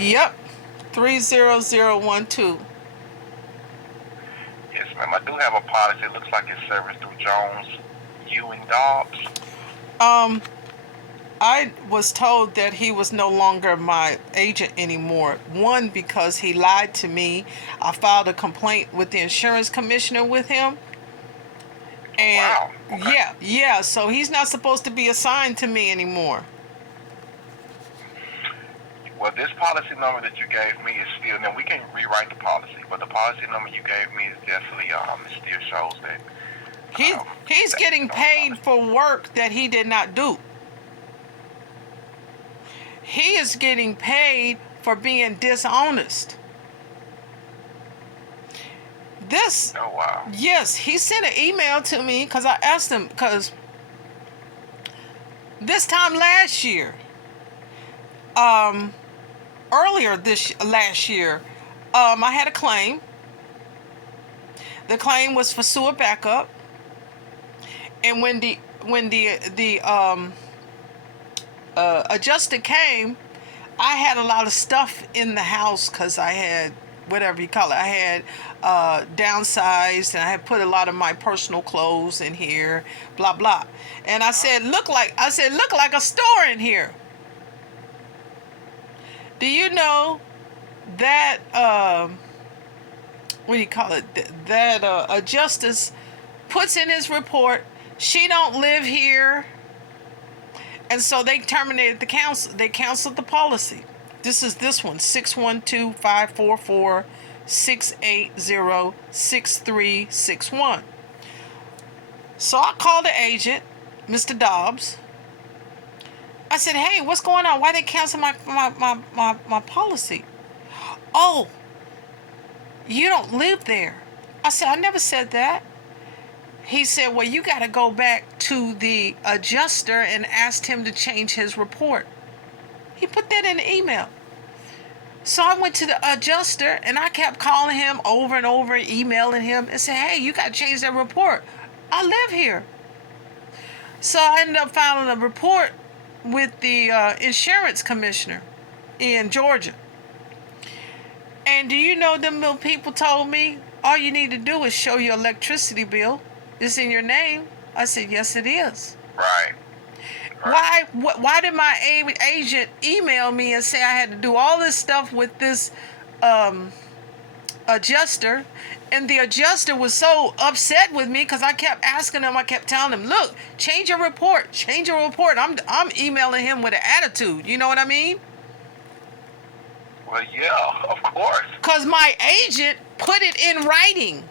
Yep, 30012. Yes, ma'am. I do have a policy. It looks like it's serviced through Jones, Ewing Dobbs. Um, I was told that he was no longer my agent anymore. One, because he lied to me. I filed a complaint with the insurance commissioner with him. And Wow. Okay. yeah, so he's not supposed to be assigned to me anymore. Well, this policy number that you gave me is still. Now we can rewrite the policy, but the policy number you gave me is definitely it still shows that He's getting paid for work that he did not do. He is getting paid for being dishonest. This, Oh wow. yes, he sent an email to me because I asked him, because this time last year, earlier this last year, I had a claim. The claim was for sewer backup, and when the adjuster came, I had a lot of stuff in the house because I had, whatever you call it, I had downsized, and I had put a lot of my personal clothes in here, blah blah. And I said, look like a store in here. Do you know that what do you call it? That adjuster puts in his report, she don't live here. And so they terminated the council. They canceled the policy. This one, 612-544-680-6361. So I called the agent, Mr. Dobbs. I said, hey, what's going on? Why they cancel my policy? Oh, you don't live there. I said, I never said that. He said, well, you got to go back to the adjuster and ask him to change his report. He put that in the email. So I went to the adjuster, and I kept calling him over and over, emailing him, and said, hey, you got to change that report. I live here. So I ended up filing a report with the insurance commissioner in Georgia. And do you know, them little people told me, all you need to do is show your electricity bill. It's in your name. I said, yes, it is. Right. Why did my agent email me and say I had to do all this stuff with this adjuster? And the adjuster was so upset with me because I kept asking him, I kept telling him, look, change your report. I'm emailing him with an attitude. You know what I mean? Well, yeah, of course. Because my agent put it in writing.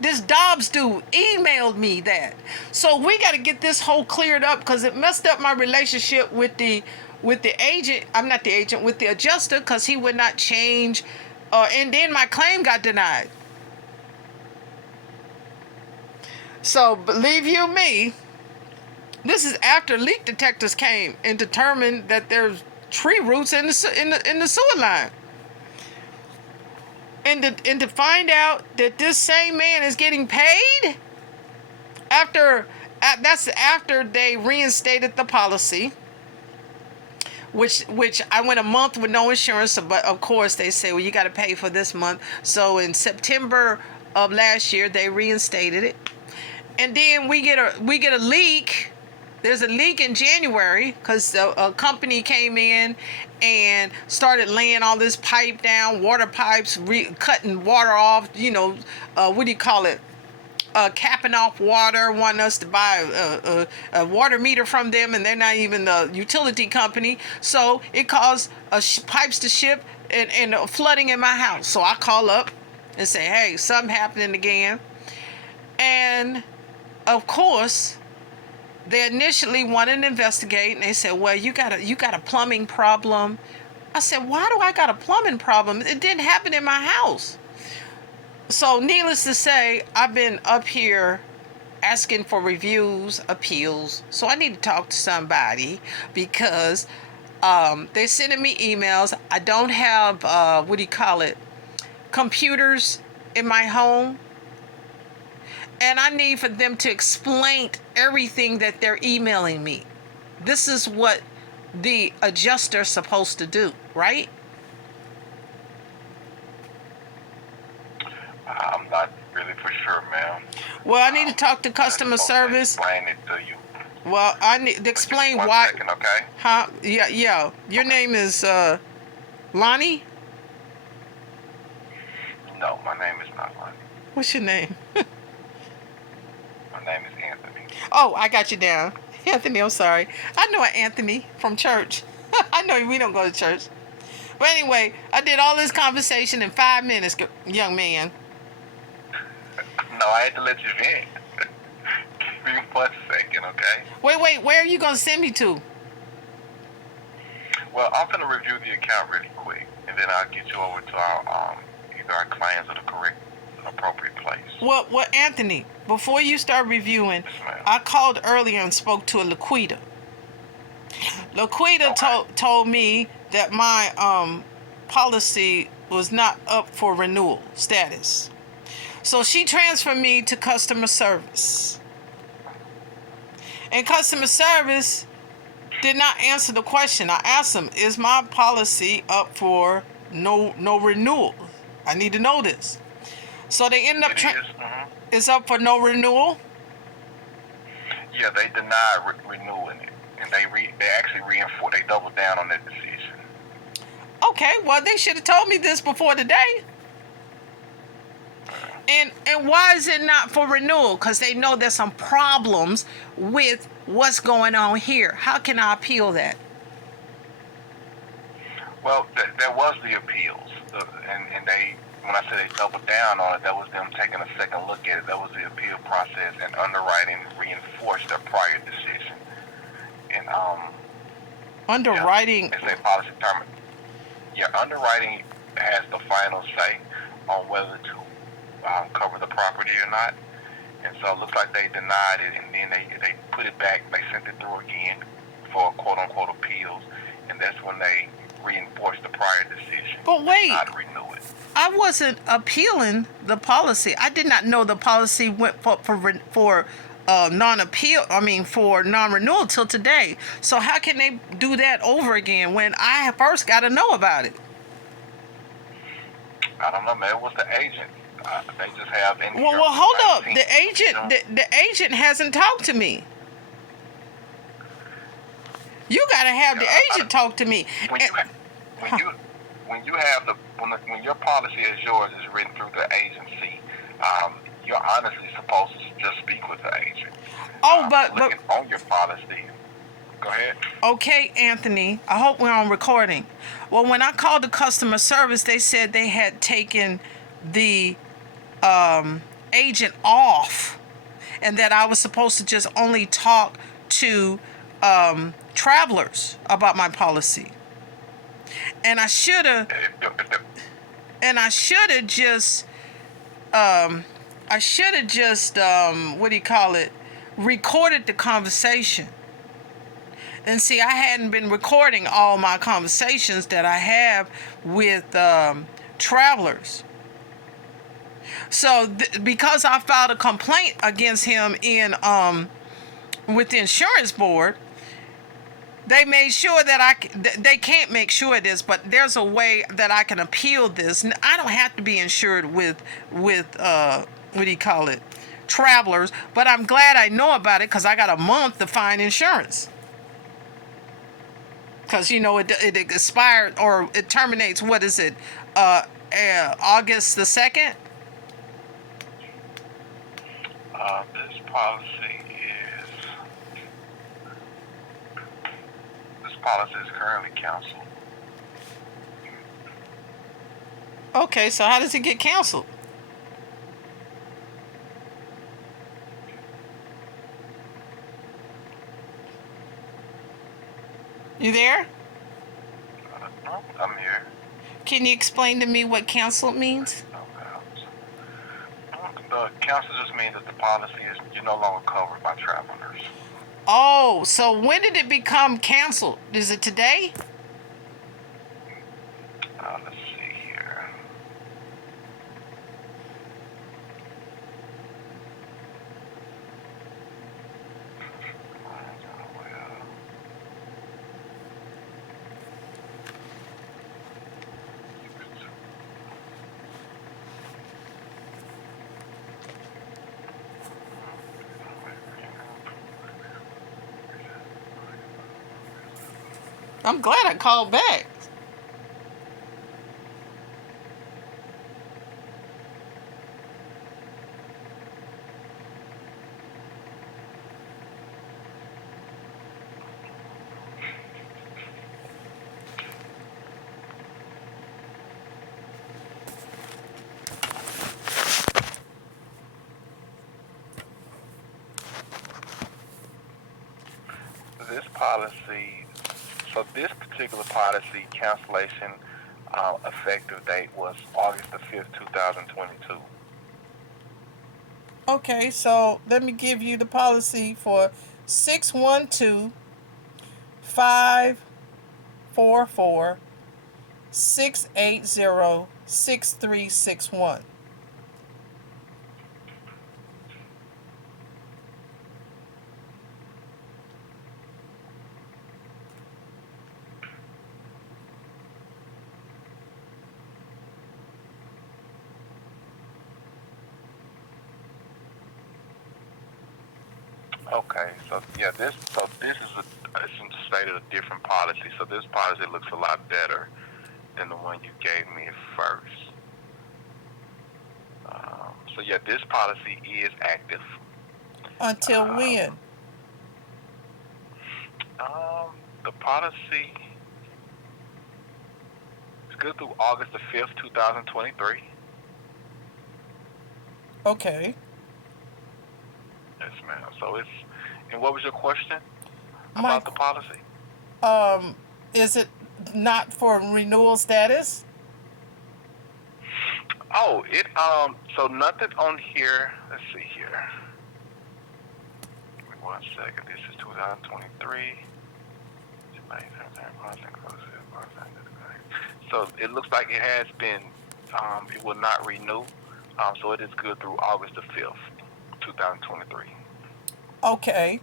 This Dobbs dude emailed me that. So we got to get this whole cleared up, because it messed up my relationship with the agent. I'm not the agent, with the adjuster, because he would not change. And then my claim got denied. So believe you me, this is after leak detectors came and determined that there's tree roots in the sewer line. And to find out that this same man is getting paid that's after they reinstated the policy, which I went a month with no insurance, but of course they say, well, you got to pay for this month. So in September of last year they reinstated it, and then we get a leak. There's a leak in January because a company came in and started laying all this pipe down, water pipes, cutting water off, what do you call it? Capping off water, wanting us to buy a water meter from them, and they're not even the utility company. So it caused pipes to ship and flooding in my house. So I call up and say, hey, something happening again. And of course, they initially wanted to investigate, and they said, well, you got a plumbing problem. I said, why do I got a plumbing problem? It didn't happen in my house. So needless to say, I've been up here asking for reviews, appeals. So I need to talk to somebody, because they're sending me emails. I don't have, computers in my home. And I need for them to explain everything that they're emailing me. This is what the adjuster supposed to do, right? I'm not really for sure, ma'am. Well, I need to talk to customer Just supposed to service. explain it to you. Well, I need to Just explain one why. second, okay? Huh? Yeah, yeah. Your name is Lonnie? No, my name is not Lonnie. What's your name? My name is Anthony. Oh, I got you down. Anthony, I'm sorry. I know an Anthony from church. I know we don't go to church. But anyway, I did all this conversation in 5 minutes, young man. No, I had to let you vent. Give me 1 second, okay? Wait, where are you going to send me to? Well, I'm gonna review the account really quick, and then I'll get you over to our either our clients or the correct, appropriate place. Well, Anthony, before you start reviewing, Yes, ma'am. I called earlier and spoke to a Laquita. Laquita Okay. told me that my policy was not up for renewal status. So she transferred me to customer service. And customer service did not answer the question. I asked them, is my policy up for no renewal? I need to know this. So they ended up It is. Mhm. it's up for no renewal. Yeah, they denied renewing it, and they actually reinforced. They doubled down on that decision. Okay, well they should have told me this before today. And why is it not for renewal? Because they know there's some problems with what's going on here. How can I appeal that? Well, there was the appeals, and they, when I say they doubled down on it, that was them taking a second look at it. That was the appeal process, and underwriting reinforced their prior decision. And Underwriting. they say policy term. Yeah, underwriting has the final say on whether to cover the property or not. And so it looks like they denied it, and then they put it back. They sent it through again for quote unquote appeals, and that's when they reinforced the prior decision. But wait, Not to renew it. I wasn't appealing the policy. I did not know the policy went for non-appeal. I mean, for non-renewal till today. So how can they do that over again when I first got to know about it? I don't know, man. It was the agent. They just have in here. Well, hold up. 19, The agent, you know? the agent hasn't talked to me. You gotta have the agent talk to me. When you have when your policy is yours is written through the agency, you're honestly supposed to just speak with the agent. Oh, but looking on your policy. Go ahead. Okay, Anthony. I hope we're on recording. Well, when I called the customer service, they said they had taken the agent off, and that I was supposed to just only talk to travelers about my policy. And I should have. And I should have just. What do you call it? Recorded the conversation. And see, I hadn't been recording all my conversations that I have with travelers. So because I filed a complaint against him in with the insurance board, they made sure that they can't make sure of this, but there's a way that I can appeal this. I don't have to be insured with what do you call it, travelers, but I'm glad I know about it because I got a month to find insurance. Because it expired, or it terminates. What is it? August the 2nd. This policy is currently canceled. Okay, so how does it get canceled? You there? I'm here. Can you explain to me what canceled means? The cancel just means that the policy is you're no longer covered by travelers. Oh, so when did it become canceled? Is it today? Let's see here. I'm glad I called back. This policy, so this particular policy cancellation effective date was August the 5th, 2022. Okay, so let me give you the policy for 612-544-680-6361. Okay, so yeah, this is it's stated a different policy. So this policy looks a lot better than the one you gave me at first. So yeah, this policy is active. Until when? The policy is good through August the 5th, 2023. Okay. Yes, ma'am. So it's, and what was your question My about the policy? Is it not for renewal status? Oh, so nothing on here. Let's see here. Give me 1 second. This is 2023. So it looks like it has been, it will not renew. So it is good through August the 5th, 2023. Okay.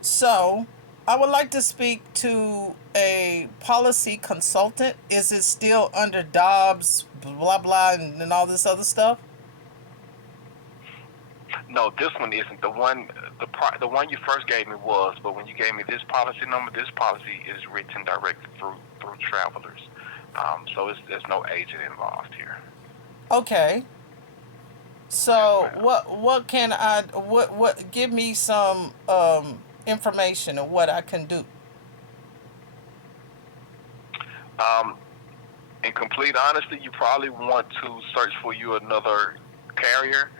So, I would like to speak to a policy consultant. Is it still under Dobbs, blah, blah, and all this other stuff? No, this one isn't. The one you first gave me was, but when you gave me this policy number, this policy is written directly through Travelers. So there's no agent involved here. Okay. So, Yes, ma'am. what can I, what, give me some information of what I can do. In complete honesty, you probably want to search for you another carrier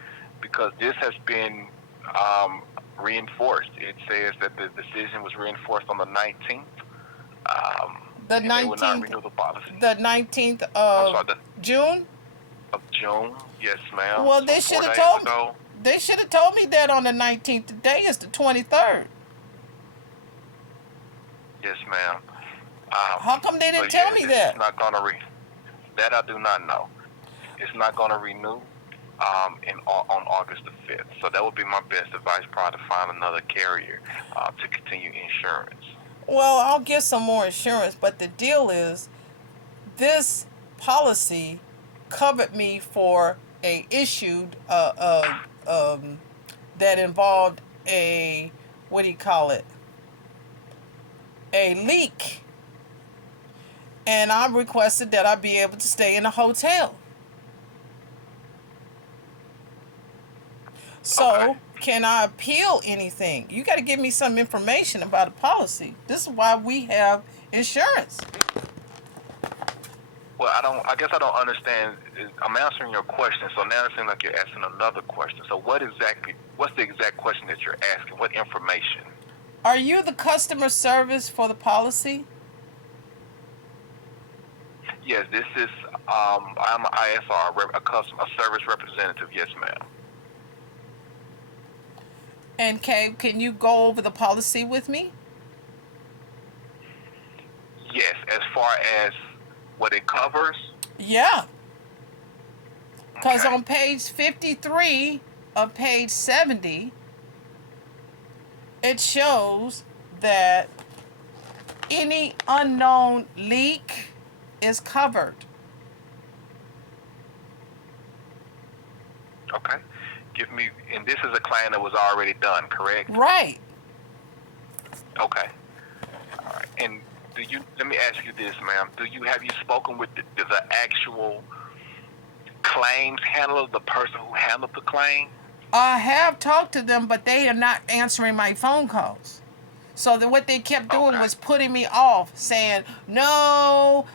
because this has been reinforced. It says that the decision was reinforced on the 19th. The and they will not 19th, renew the policy. the 19th I'm of sorry, June? of June. Yes, ma'am. Well, So they 4 should have days told me. ago. They should have told me that on the 19th. Today is the 23rd. Yes, ma'am. How come they didn't So tell yeah, me it's that? not gonna that I do not know. It's not gonna renew on August the 5th. So that would be my best advice, probably to find another carrier to continue insurance. Well, I'll get some more insurance, but the deal is this policy covered me for a issued that involved a, what do you call it, a leak, and I requested that I be able to stay in a hotel. So, Okay. can I appeal anything? You got to give me some information about a policy. This is why we have insurance. Well, I guess I don't understand. I'm answering your question, so now it seems like you're asking another question. So what's the exact question that you're asking? What information? Are you the customer service for the policy? Yes, this is, I'm an ISR, a service representative. Yes, ma'am. And can you go over the policy with me? Yes, as far as what it covers. Yeah. Because Okay. on page 53 of page 70, it shows that any unknown leak is covered. Okay. And this is a claim that was already done, correct? Right. Okay. All right. And do you? Let me ask you this, ma'am. Have you spoken with the actual claims handler, the person who handled the claim? I have talked to them, but they are not answering my phone calls. So what they kept doing Okay. was putting me off, saying no,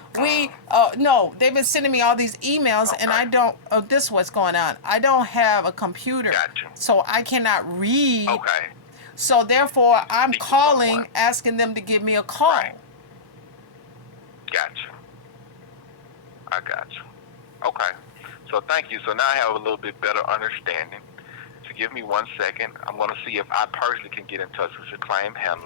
no. They've been sending me all these emails, and Okay. I don't. Oh, this is what's going on. I don't have a computer, Got you. so I cannot read. Okay. So therefore, You I'm speak to calling, someone. asking them to give me a call. Right. Got you. I got you. Okay. So thank you. So now I have a little bit better understanding. So give me 1 second. I'm going to see if I personally can get in touch with your claim handler.